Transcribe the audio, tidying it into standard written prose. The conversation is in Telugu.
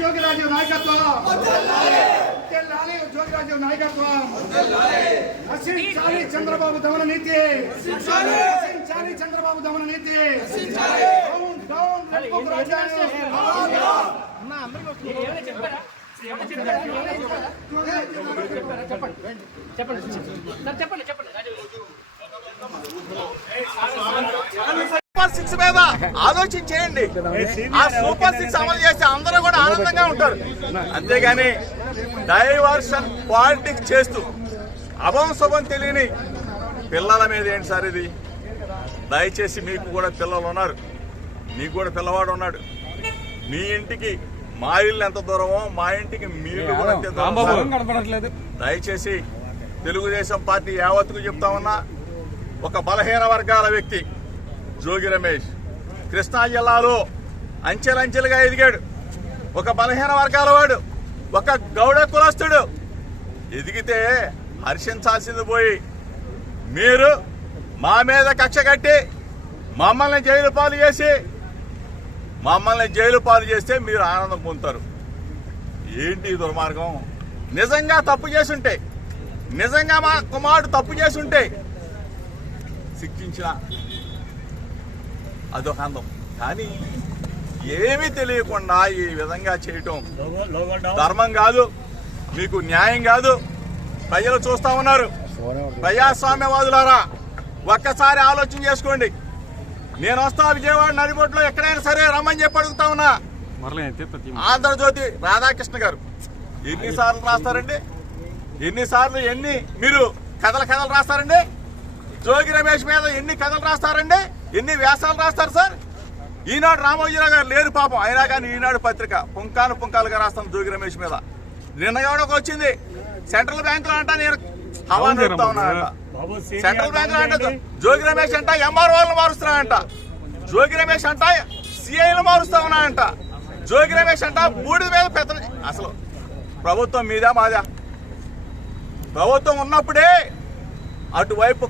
జోగిరాజు నాయకత్వం జోగిరాజు నాయకత్వం నశించాలి చంద్రబాబు దమన నీతి నశించాలి చంద్రబాబు దమన నీతి సూపర్ 6 మీద ఆలోచించేయండి. ఆ సూపర్ 6 అమలు చేస్తే అందరూ కూడా ఆనందంగా ఉంటారు. అంతేగాని డైవర్షన్ పాలిటిక్స్ చేస్తూ అభం శుభం తెలియని పిల్లల మీద ఏంటి సార్ ఇది? దయచేసి మీకు కూడా పిల్లలు ఉన్నారు, మీకు కూడా పిల్లవాడు ఉన్నాడు. మీ ఇంటికి మా ఇల్లు ఎంత దూరమో మా ఇంటికి మీ ఇల్లు కూడా అంతే దూరం. దయచేసి తెలుగుదేశం పార్టీ యావత్తుకు చెప్తా ఉన్నా, ఒక బలహీన వర్గాల వ్యక్తి జోగి రమేష్ కృష్ణా జిల్లాలో అంచెలంచెలుగా ఎదిగాడు. ఒక బలహీన వర్గాల వాడు, ఒక గౌడ కులస్తుడు ఎదిగితే హర్షించాల్సింది పోయి మీరు మా మీద కక్ష కట్టి మమ్మల్ని జైలు పాలు చేస్తే మీరు ఆనందం పొందుతారు. ఏంటి దుర్మార్గం? నిజంగా తప్పు చేసుంటే, నిజంగా మా కుమారుడు తప్పు చేసుంటే శిక్షించిన అదొక అందం. కానీ ఏమీ తెలియకుండా ఈ విధంగా చేయటం ధర్మం కాదు, మీకు న్యాయం కాదు. ప్రజలు చూస్తా ఉన్నారు. ప్రజాస్వామ్యవాదులారా, ఒక్కసారి ఆలోచన చేసుకోండి. నేను వస్తా విజయవాడ నడిబొట్లో ఎక్కడైనా సరే రమ్మని చెప్పి అడుగుతా ఉన్నా. ఆంధ్రజ్యోతి రాధాకృష్ణ గారు ఎన్నిసార్లు రాస్తారండి? ఎన్ని మీరు కథలు రాస్తారండి? జోగి రమేష్ మీద ఎన్ని కథలు రాస్తారండి? ఎన్ని వ్యాసాలు రాస్తారు సార్? ఈనాడు రామోజీరావు గారు లేరు పాపం, అయినా కానీ ఈనాడు పత్రిక పుంకాలుగా రాస్తాను జోగి రమేష్ మీద. నిన్న ఎవడొక వచ్చింది సెంట్రల్ బ్యాంకులో అంట, నేను హవా చెప్తా ఉన్నానంట. సెంట్రల్ బ్యాంకులో అంట జోగి రమేష్ అంట ఎంఆర్ఓలను మారుస్తున్నానంట. జోగి రమేష్ అంట సిఐలు మారుస్తా ఉన్నానంట. జోగి రమేష్ అంట బూడిద మీద పెద్ద. అసలు ప్రభుత్వం మీదా మాదా? ప్రభుత్వం ఉన్నప్పుడే అటువైపు